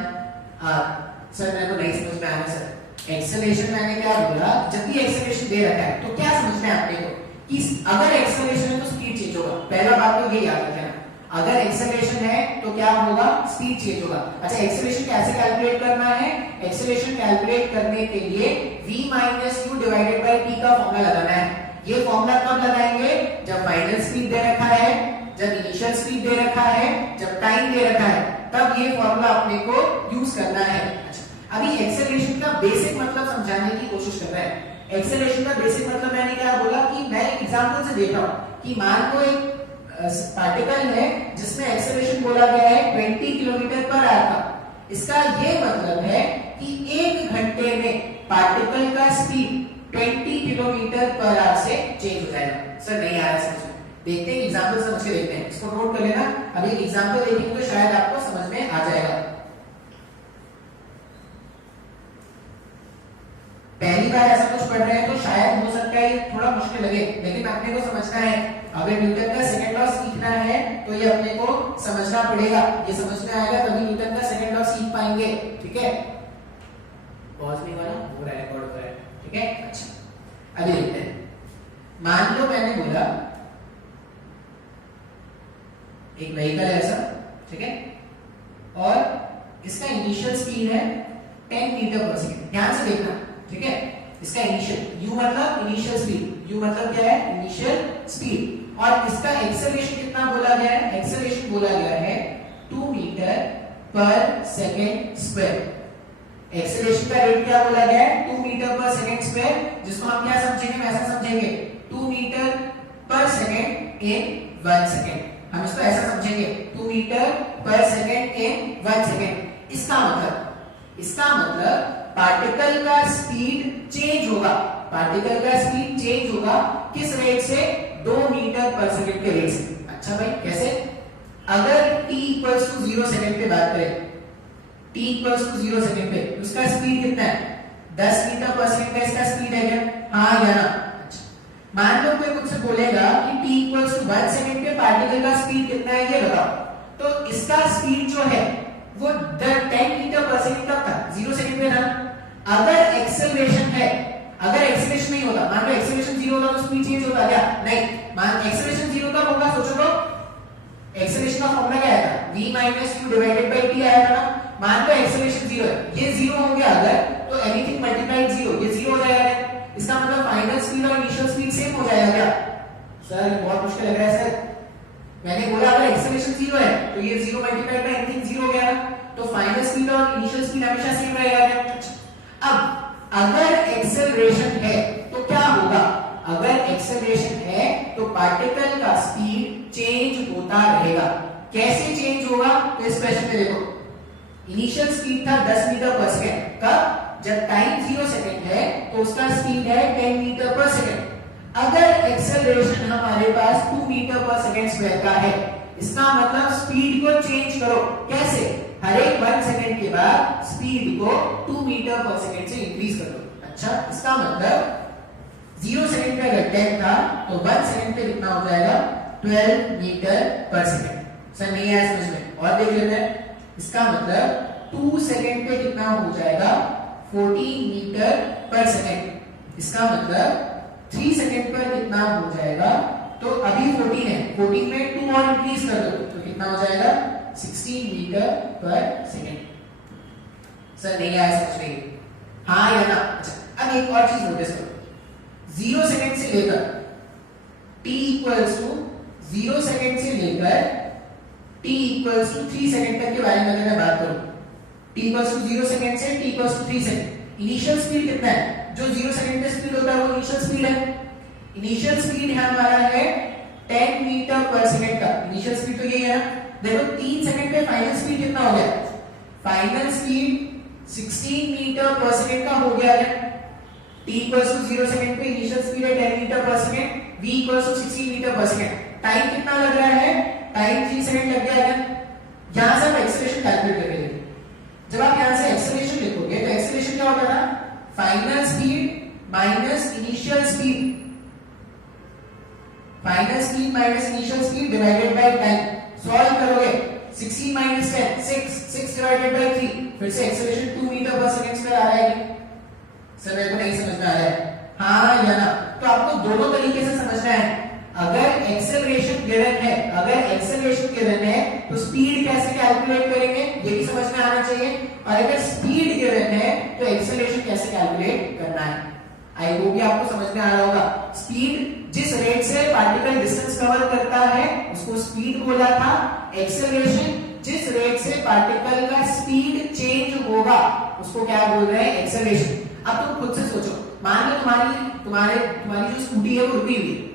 hour। Sir मेरे को नहीं समझ में आया सर। एक्सेलरेशन मैंने क्या बोला, जब भी एक्सेलरेशन दे रखा है तो क्या समझना है आपने को कि अगर एक्सेलरेशन है तो स्पीड चेंज होगा। पहला बात तो ये याद रखना, अगर एक्सेलरेशन है तो क्या होगा, स्पीड चेंज होगा। अच्छा एक्सेलरेशन कैसे कैलकुलेट करना है, एक्सेलरेशन कैलकुलेट करने के लिए v minus u divided by t का फॉर्मूला लगाना है। ये फॉर्मूला कब लगाएंगे, जब फाइनल स्पीड दे रखा है, जब इनिशियल स्पीड दे रखा है, जब टाइम दे रखा है, तब ये फॉर्मूला अपने को यूज करना है। अच्छा अभी एक्सेलरेशन का बेसिक मतलब समझाने की कोशिश कर रहे हैं। एक्सेलरेशन का बेसिक मतलब मैंने क्या बोला कि मैं एक एग्जांपल से देख रहा हूं कि मान लो एक पार्टिकल है जिसमें एक्सेलरेशन बोला गया है 20 किलोमीटर पर आवर का। इसका ये मतलब है कि 1 घंटे में पार्टिकल का स्पीड 20 किलोमीटर पर आवर से चेंज हो जाएगा। सर नहीं आ रहा समझ में, देखते हैं एग्जांपल समझ के देखते हैं, इसको नोट कर लेना। अभी एग्जांपल देखेंगे तो शायद आपको समझ में आ जाएगा। पहली बार ऐसा कुछ पढ़ रहे हैं तो शायद हो सकता है थोड़ा मुश्किल लगे, लेकिन अपने को समझना है। अगर न्यूटन का सेकंड लॉ सीखना है तो ये अपने को समझना पड़ेगा, ये समझ में आएगा तभी न्यूटन का सेकंड लॉ सीख पाएंगे। ठीक है, पॉज नहीं वाला हो रहा है, रिकॉर्ड हो रहा है। ठीक है, अच्छा अभी देखते हैं। मान लो मैंने बोला एक व्हीकल है ऐसा, ठीक है, और इसका इनिशियल स्पीड है 10 मीटर पर सेकंड। ध्यान से देखना, ठीक है, इसका इनिशियल, u मतलब इनिशियल स्पीड, u मतलब क्या है, इनिशियल स्पीड। और इसका एक्सेलरेशन कितना बोला गया है? एक्सेलरेशन बोला गया है 2 metre per second square. Acceleration का रेट क्या बोला गया है? 2 मीटर पर सेकेंड स्क्वायर, जिसको हम क्या समझेंगे? वैसा समझेंगे 2 metre per second in 1 second. हम इसको ऐसा समझेंगे 2 metre per second in 1 second. इसका मतलब पार्टिकल का स्पीड चेंज होगा। पार्टिकल का स्पीड चेंज होगा किस रेट से? 2 मीटर पर सेकेंड के रेट से। अच्छा भाई कैसे? अगर t इक्वल्स टू 0 सेकेंड पे बात करें, t इक्वल्स टू 0 सेकेंड पे उसका स्पीड कितना है? 10 मीटर पर सेकेंड का इसका स्पीड है क्या? हाँ या ना? अच्छा, मान लो कोई मुझसे बोलेगा कि t इक्वल्स टू 1 सेकेंड पे पार्टिकल का स्पीड कितना है ये बताओ, तो इसका स्पीड जो है वो 10 मीटर पर सेकेंड तक था, 0 सेकेंड पे था। अगर एक्सेलरेशन है, अगर एक्सेलरेशन नहीं होता, मान लो एक्सेलरेशन 0 होता तो स्पीड चेंज होता क्या? नहीं। मान एक्सेलरेशन 0 कब होगा? सोचो तो एक्सेलरेशन का फॉर्मूला क्या आया था? v minus u divided by t आया था ना। मान लो एक्सेलरेशन 0 है, ये 0 हो गया अगर, तो एनीथिंग मल्टीप्लाइड 0, ये 0 हो जाएगा। इसका मतलब फाइनल स्पीड और इनिशियल स्पीड सेम हो जाएगा क्या? सर बहुत मुश्किल लग रहा है सर। मैंने बोला अगर एक्सेलरेशन 0 है तो ये 0 मल्टीप्लाइड बाय एनीथिंग 0 हो गया ना, तो फाइनल स्पीड और इनिशियल स्पीड हमेशा सेम रहेगा क्या? अब अगर एक्सेलरेशन है तो क्या होगा? अगर एक्सेलरेशन है तो पार्टिकल का स्पीड चेंज होता रहेगा। कैसे चेंज होगा? तो इस क्वेश्चन में देखो, इनिशियल स्पीड था 10 मीटर पर सेकेंड। कब? जब टाइम 0 सेकेंड है तो उसका स्पीड है 10 मीटर पर सेकेंड। अगर एक्सेलरेशन हमारे पास 2 मीटर पर सेकेंड स्क्वायर का है, इसका मतलब स्पीड को चेंज करो। कैसे? हर एक 1 सेकेंड के बाद स्पीड को 2 मीटर पर सेकेंड से इंक्रीज कर दो। अच्छा, इसका मतलब 0 सेकेंड पे अगर 10 था तो 1 सेकेंड पे कितना हो जाएगा? 12 मीटर पर सेकेंड। सर नहीं आया समझ में? और देख लेते हैं। इसका मतलब 2 सेकेंड पे कितना हो जाएगा? 14 मीटर पर सेकेंड। इसका मतलब 3 सेकेंड पर कितना हो जाएगा? तो अभी 14 है, 14 में 2 और इंक्रीज कर दो तो कितना हो जाएगा? 16 मीटर पर सेकेंड। सर नहीं आया समझ में? हाँ या ना? अच्छा, अब एक और चीज नोटिस करो, 0 सेकेंड से लेकर t इक्वल्स टू 0 सेकेंड से लेकर t इक्वल्स टू 3 सेकेंड तक के बारे में अगर मैं बात करूं, t इक्वल्स टू 0 सेकेंड से t equals to 3 second, initial speed कितना है? जो 0 सेकेंड पे स्पीड होता है वो इनिशियल स्पीड है। इनिशियल स्पीड है हमारा है 10 मीटर पर सेकेंड का। इनिशियल स्पीड तो यही है ना। देखो 3 सेकेंड पे फाइनल स्पीड कितना हो गया? Final speed 16 metre per second का हो गया है। t इक्वल्स टू 0 सेकेंड पे इनिशियल स्पीड है 10 metre per second, v equals to 16 metre per second. Time कितना लग रहा है? टाइम 3 सेकेंड लग गया है। यहां से आप एक्सेलरेशन कैलकुलेट करके देखो। जब आप यहां से एक्सेलरेशन लिखोगे तो एक्सेलरेशन क्या होगा ना? Final speed minus initial speed, final speed minus initial speed divided by time. Solve करोगे 16 माइनस 10 6 डिवाइडेड बाय 3, फिर से acceleration 2 metre per second square आ रहा है। सर मेरे को नहीं समझ में आ रहा है, हाँ या ना? तो आपको दोनों तरीके से समझना है। अगर एक्सेलरेशन गिवन है, अगर एक्सेलरेशन गिवन है तो स्पीड कैसे कैलकुलेट करेंगे ये भी समझ में आना चाहिए, और अगर स्पीड गिवन है तो एक्सेलरेशन कैसे कैलकुलेट करना है। आई होप ये आपको समझ में आ रहा होगा। स्पीड जिस रेट से पार्टिकल डिस्टेंस कवर करता है उसको स्पीड बोला था। एक्सेलरेशन जिस रेट से पार्टिकल का स्पीड चेंज होगा उसको क्या बोल रहे हैं? एक्सेलरेशन। अब तुम खुद से सोचो, मान लो तुम्हारी जो स्कूटी है वो रुकी हुई है।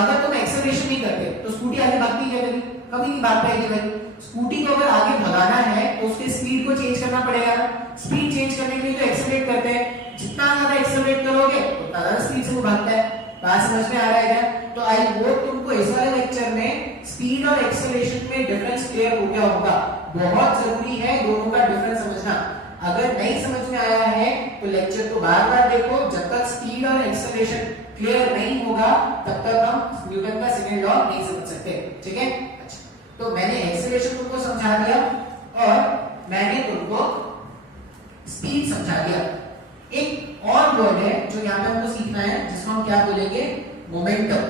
अगर तुम एक्सेलरेशन नहीं करते तो स्कूटी आगे भागती है कभी? कभी नहीं भाग पाएगी भाई। स्कूटी को अगर आगे भगाना है तो उसके स्पीड को चेंज करना पड़ेगा। स्पीड चेंज करने के लिए तो एक्सेलरेट करते हैं, जितना ज्यादा एक्सेलरेट करोगे उतना ज्यादा स्पीड से वो भागता है। बात समझ में आ रहा है क्या? तो आई होप तुमको इस वाले लेक्चर में स्पीड और एक्सेलरेशन में डिफरेंस क्लियर हो गया होगा। बहुत जरूरी है दोनों का डिफरेंस समझना। अगर नहीं समझ में आया है तो लेक्चर को बार-बार देखो। जब तक स्पीड और एक्सेलरेशन क्लियर नहीं होगा तब तक हम न्यूटन का सेकंड लॉ नहीं समझ सकते। ठीक है? अच्छा, तो मैंने एक्सेलरेशन तुमको समझा दिया और मैंने तुमको स्पीड समझा दिया। एक और वर्ड है जो यहाँ पे हमको सीखना है जिसको हम क्या बोलेंगे? मोमेंटम।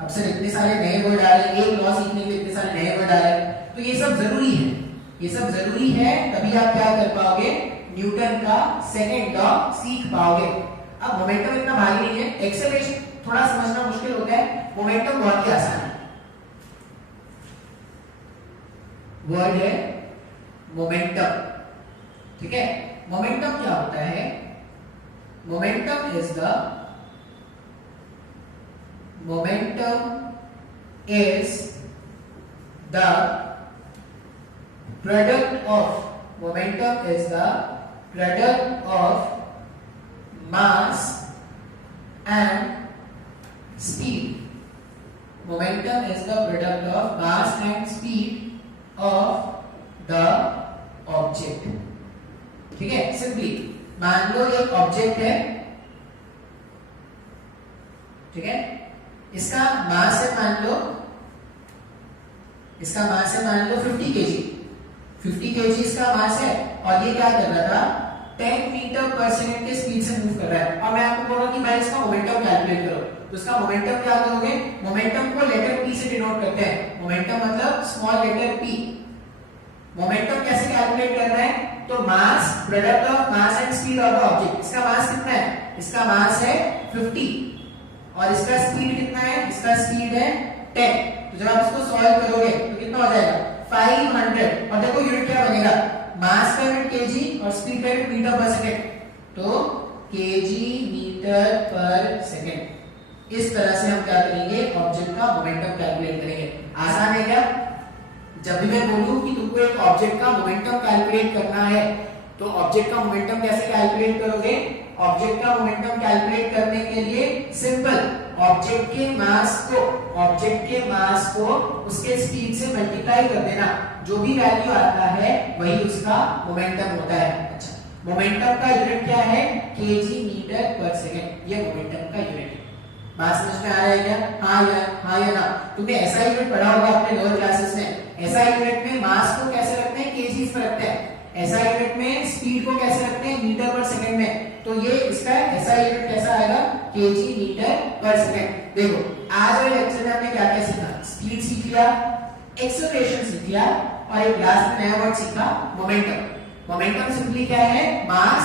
अब सर इतने सारे नए वर्ड आ रहे हैं, एक लॉ सीखने के लिए इतने सारे नए वर्ड आ रहे हैं, तो ये सब जरूरी है। ये सब जरूरी है तभी आप क्या कर पाओगे? न्यूटन का सेकंड लॉ सीख पाओगे। अब मोमेंटम इतना भारी नहीं है, एक्सेलरेशन थोड़ा समझना मुश्किल होता है, मोमेंटम बहुत ही आसान है। वर्ड है मोमेंटम। ठीक है, मोमेंटम क्या होता है? Momentum is the product of mass and speed. Momentum is the product of mass and speed of the object. ठीक है, सिंपली मान लो एक ऑब्जेक्ट है, ठीक है, इसका मास है मान लो 50 केजी। 50 केजी इसका मास है और ये क्या कर रहा था? 10 मीटर पर सेकंड के स्पीड से मूव कर रहा है। और मैं आपको बोल रहा हूं कि भाई इसका मोमेंटम कैलकुलेट करो, तो इसका मोमेंटम क्या करोगे? मोमेंटम को लेटर p से डिनोट करते हैं। मोमेंटम मतलब स्मॉल लेटर p। मोमेंटम कैसे कैलकुलेट करना है? तो mass, product of mass and speed of the object. इसका मास कितना है? इसका मास है 50 और इसका स्पीड कितना है? इसका स्पीड है 10। तो जब आप इसको सॉल्व करोगे तो कितना हो जाएगा? 500। और देखो यूनिट क्या बनेगा? मास का यूनिट केजी और स्पीड का यूनिट मीटर पर सेकंड, तो केजी मीटर पर सेकंड। इस तरह से हम क्या करेंगे? ऑब्जेक्ट का मोमेंटम कैलकुलेट करेंगे। आसान है क्या? जब भी मैं बोलूं कि तुमको एक ऑब्जेक्ट का मोमेंटम कैलकुलेट करना है, तो ऑब्जेक्ट का मोमेंटम कैसे कैलकुलेट करोगे? ऑब्जेक्ट का मोमेंटम कैलकुलेट करने के लिए सिंपल, ऑब्जेक्ट के मास को उसके स्पीड से मल्टीप्लाई कर देना। जो भी वैल्यू आता है वही उसका मोमेंटम होता है। अच्छा, मोमेंटम का यूनिट क्या है? KG metre per second. ये मोमेंटम का यूनिट है। बात समझ में आ रहा है क्या? हाँ या ना? तुमने ऐसा यूनिट पढ़ा होगा अपने लोअर क्लासेस में। ऐसा यूनिट में मास को कैसे रखते हैं? केजीज पर रखते हैं। ऐसा यूनिट में स्पीड को कैसे रखते हैं? मीटर पर सेकंड में। तो ये इसका ऐसा यूनिट कैसा आएगा? KG metre per second. देखो आज वाले लेक्चर में हमने क्या क्या सीखा? स्पीड सीख लिया, एक्सेलरेशन सीख लिया और एक लास्ट में नया वर्ड सीखा, मोमेंटम। मोमेंटम सिंपली क्या है? मास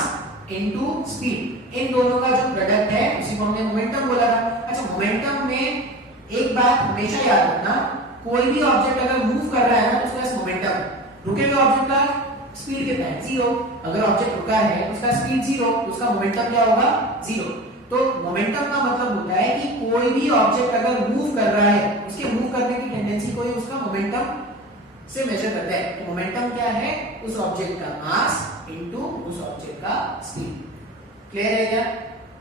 इनटू स्पीड। इन दोनों का जो प्रोडक्ट है उसी को हमने मोमेंटम बोला था। अच्छा, मोमेंटम में एक बात हमेशा याद रखना, कोई भी ऑब्जेक्ट अगर मूव कर रहा है ना तो उसका मोमेंटम। रुके हुए ऑब्जेक्ट का स्पीड कितना है? 0। अगर ऑब्जेक्ट रुका है तो उसका स्पीड 0, तो उसका मोमेंटम क्या होगा? 0। तो मोमेंटम का मतलब होता है कि कोई भी ऑब्जेक्ट अगर मूव कर रहा है, उसके मूव करने की टेंडेंसी को ही उसका मोमेंटम से मेजर करते हैं। तो मोमेंटम क्या है? उस ऑब्जेक्ट का मास इनटू उस ऑब्जेक्ट का स्पीड। क्लियर है क्या?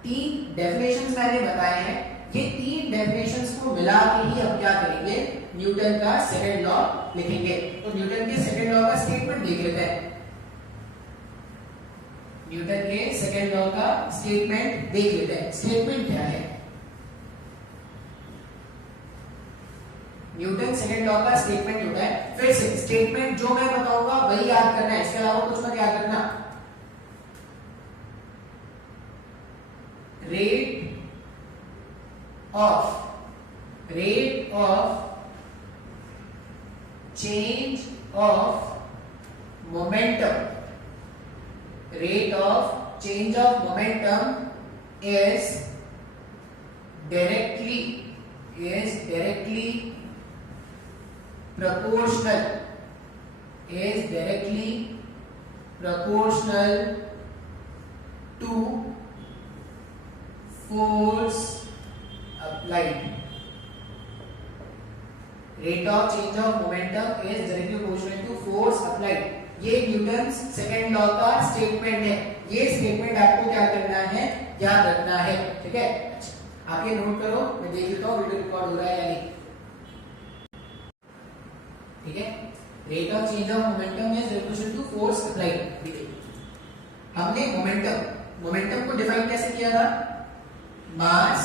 3 डेफिनेशंस मैंने बताए हैं। ये 3 डेफिनेशंस को मिला के ही हम क्या करेंगे? न्यूटन का सेकंड लॉ लिखेंगे। तो न्यूटन के सेकंड लॉ का स्टेटमेंट देख लेते हैं। न्यूटन के सेकंड लॉ का स्टेटमेंट देख लेते हैं। स्टेटमेंट क्या है? न्यूटन सेकंड लॉ का स्टेटमेंट होता है, फिर से स्टेटमेंट जो मैं बताऊंगा वही याद करना है, इसके अलावा कुछ मत याद रखना। rate of change of momentum is directly proportional to force applied. Rate of change of momentum is directly proportional to force applied. ये न्यूटन सेकंड लॉ का स्टेटमेंट है। ये स्टेटमेंट आपको क्या करना है? याद रखना है। ठीक है, आप ये नोट करो, मैं देख लेता हूँ वीडियो रिकॉर्ड हो रहा है या नहीं। ठीक है, rate of change of momentum is relation to force applied. हमने मोमेंटम को डिफाइन कैसे किया था? मास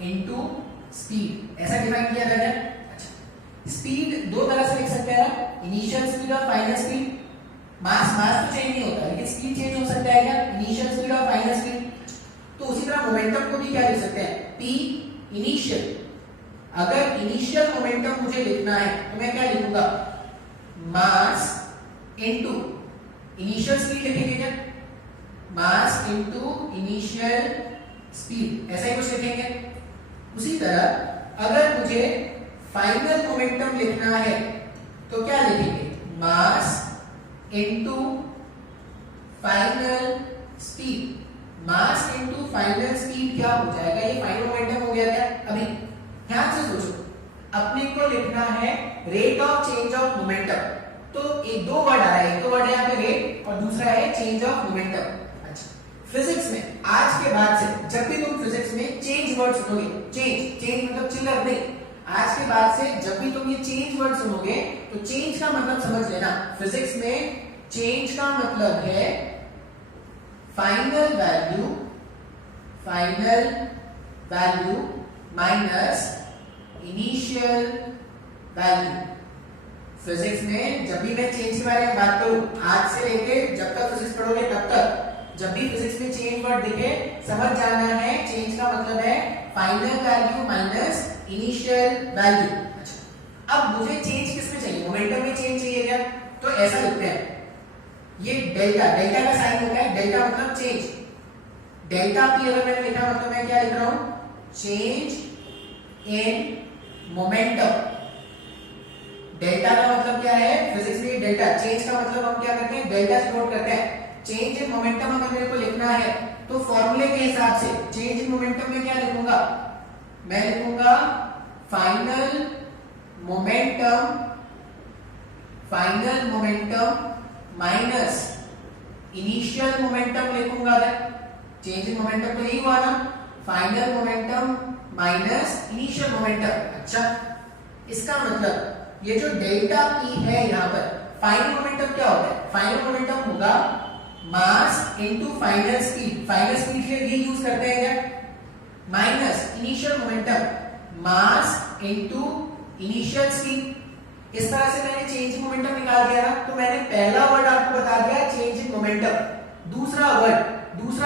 इनटू स्पीड, ऐसा डिफाइन किया था क्या? अच्छा, स्पीड दो तरह से लिख सकते हैं, इनिशियल स्पीड और फाइनल स्पीड। मास तो चेंज नहीं होता, लेकिन स्पीड चेंज हो सकता है क्या? इनिशियल स्पीड और फाइनल स्पीड। तो उसी तरह मोमेंटम को भी क्या लिख सकते हैं? p initial. अगर इनिशियल मोमेंटम मुझे लिखना है तो मैं क्या लिखूंगा? मास इनटू इनिशियल स्पीड लिखेंगे क्या? मास इनटू इनिशियल स्पीड, ऐसा ही कुछ लिखेंगे। उसी तरह अगर मुझे फाइनल मोमेंटम लिखना है तो क्या लिखेंगे? Mass into final speed. Mass into final speed क्या हो जाएगा? ये फाइनल मोमेंटम हो गया क्या? अभी ध्यान से सोचो, अपने को लिखना है rate of change of momentum. तो एक दो वर्ड आ रहा है, एक तो वर्ड है यहाँ पे रेट और दूसरा है चेंज ऑफ मोमेंटम। अच्छा, फिजिक्स में आज के बाद से जब भी तुम फिजिक्स में चेंज वर्ड सुनोगे, चेंज चेंज मतलब चिल्लर नहीं, आज के बाद से जब भी तुम ये चेंज वर्ड सुनोगे तो चेंज का मतलब समझ लेना। फिजिक्स में चेंज का मतलब है final value minus initial value. Physics में जब भी मैं चेंज के बारे में बात करूं, आज से लेके जब तक फिजिक्स पढ़ोगे तब तक जब भी फिजिक्स में चेंज वर्ड दिखे समझ जाना है चेंज का मतलब है final value minus initial value. अच्छा, अब मुझे चेंज किस में चाहिए? मोमेंटम में चेंज चाहिए क्या? तो ऐसा लिखते हैं, ये डेल्टा, डेल्टा का साइन होता है, डेल्टा मतलब चेंज। डेल्टा पी अगर मैंने लिखा मतलब मैं क्या लिख रहा हूं? Change in momentum. डेल्टा का मतलब क्या है? फिजिक्स में डेल्टा, चेंज का मतलब हम क्या करते हैं? डेल्टा से नोट करते हैं। चेंज इन मोमेंटम अगर मेरे को लिखना है तो फॉर्मूले के हिसाब से चेंज इन मोमेंटम में क्या लिखूंगा? मैं लिखूंगा final momentum minus initial momentum लिखूंगा। चेंज इन मोमेंटम तो यही हुआ ना, final momentum minus initial momentum. अच्छा, इसका मतलब ये जो डेल्टा पी है यहाँ पर, फाइनल मोमेंटम क्या होता है? फाइनल मोमेंटम होगा mass into final speed. Final speed के लिए यूज करते हैं क्या? Minus initial momentum mass into initial speed. इस तरह से मैंने चेंज इन मोमेंटम निकाल दिया ना। तो मैंने पहला वर्ड आपको बता दिया चेंज इन मोमेंटम। दूसरा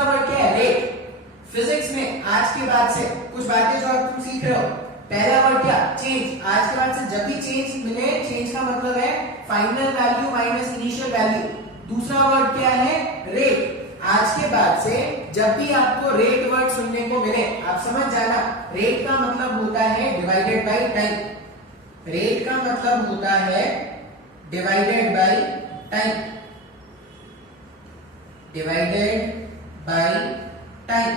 वर्ड क्या है? रेट। फिजिक्स में आज के बाद से कुछ बातें जो आप तुम सीख रहे हो, पहला वर्ड क्या? चेंज। आज के बाद से जब भी चेंज मिले, चेंज का मतलब है final value minus initial value. दूसरा वर्ड क्या है? रेट। आज के बाद से जब भी आपको रेट वर्ड सुनने को मिले आप समझ जाना, रेट का मतलब होता है डिवाइडेड बाय टाइम। रेट का मतलब होता है divided by time, divided by time.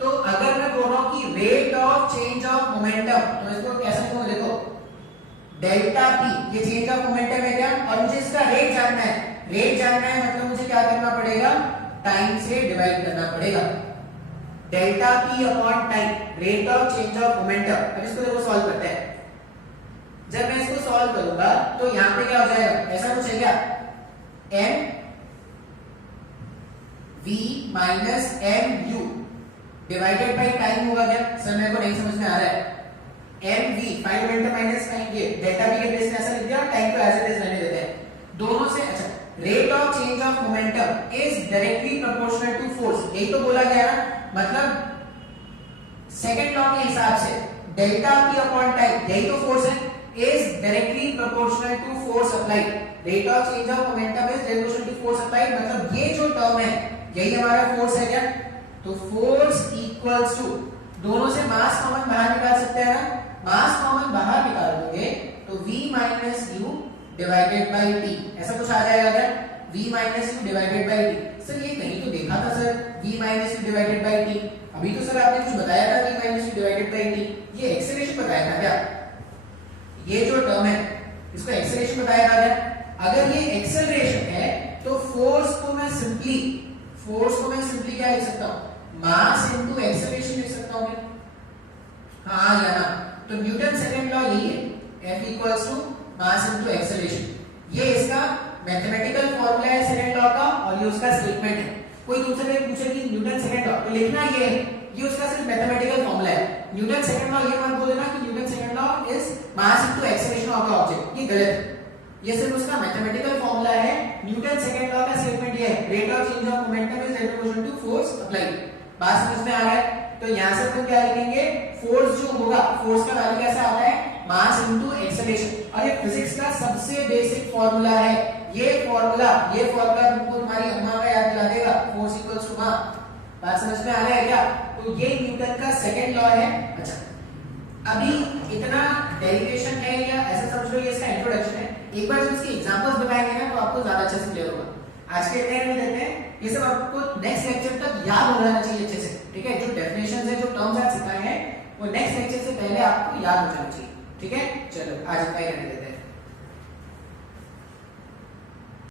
तो अगर मैं बोल रहा हूं कि rate of change of momentum, तो इसको कैसे लिखूं? देखो, डेल्टा पी ये चेंज ऑफ मोमेंटम है क्या? और मुझे इसका रेट जानना है। रेट जानना है मतलब मुझे क्या करना पड़ेगा? टाइम से डिवाइड करना पड़ेगा। Delta P upon time, rate of change of momentum. अब इसको देखो सॉल्व करते हैं। जब मैं इसको सॉल्व करूंगा तो यहां पे क्या हो जाएगा? ऐसा कुछ है क्या? M V minus M U divided by time होगा क्या? सर मेरे को नहीं समझ में आ रहा है। M V five momentum minus time, ये डेल्टा पी के बेस में ऐसा लिख दिया, टाइम को एज इट इज रहने देते हैं दोनों से। अच्छा, rate of change of momentum is directly proportional to force, यही तो बोला गया ना। मतलब सेकंड लॉ के हिसाब से डेल्टा पी अपॉन टाइम, यही तो फोर्स है, is directly proportional to force applied. Rate of change of momentum is directly proportional to force applied, मतलब ये जो टर्म है यही हमारा फोर्स है क्या? तो फोर्स इक्वल्स टू, दोनों से मास कॉमन बाहर निकाल सकते हैं ना। मास कॉमन बाहर निकाल दोगे तो v minus you divided by T, ऐसा कुछ आ जाएगा क्या? v minus you divided by T. Sir ये कहीं तो देखा था sir, v minus you divided by T. अभी तो सर आपने कुछ बताया था v minus you divided by T, ये एक्सेलरेशन बताया था क्या? ये जो टर्म है इसको एक्सेलरेशन बताया था क्या? अगर ये एक्सेलरेशन है तो फोर्स को मैं सिंपली क्या लिख सकता हूं? मास इनटू एक्सेलरेशन लिख सकता हूं क्या? हाँ या ना? तो न्यूटन सेकंड लॉ यही है, F equals to mass into acceleration. ये इसका मैथमेटिकल फॉर्मूला है सेकंड लॉ का, और ये उसका स्टेटमेंट है। कोई तुमसे पूछे कि न्यूटन सेकंड लॉ, तो लिखना ये है, ये उसका सिर्फ मैथमेटिकल फॉर्मूला है। न्यूटन सेकंड लॉ ये मत बोलना कि Newton second law is mass into acceleration of the object, ये गलत है। ये सिर्फ उसका मैथमेटिकल फॉर्मूला है। न्यूटन सेकंड लॉ का स्टेटमेंट ये है, rate of change of momentum is proportional to force applied. बात समझ में आ रहा है? तो यहां से हम क्या लिखेंगे? फोर्स जो होगा, फोर्स का वैल्यू कैसा आता है? मास इनटू एक्सेलरेशन। और ये फिजिक्स का सबसे बेसिक फार्मूला है। ये फार्मूला तुमको तुम्हारी अम्मा का याद दिला देगा, फोर्स इक्वल्स टू मास। बात समझ में आ रहा है क्या? तो ये न्यूटन का सेकंड लॉ है। अच्छा, अभी इतना डेरिवेशन है या ऐसा समझ लो ये इसका इंट्रोडक्शन है। एक बार जब इसके एग्जांपल्स बताएंगे ना तो आपको ज्यादा अच्छे से क्लियर होगा। आज के लिए रहने देते हैं, ये सब आपको नेक्स्ट लेक्चर तक याद हो जाना चाहिए अच्छे से, ठीक है। जो डेफिनेशंस है, जो टर्म्स आज सिखाए हैं वो नेक्स्ट लेक्चर से पहले आपको याद हो जाना चाहिए, ठीक है। चलो आज इतना ही रहने देते हैं।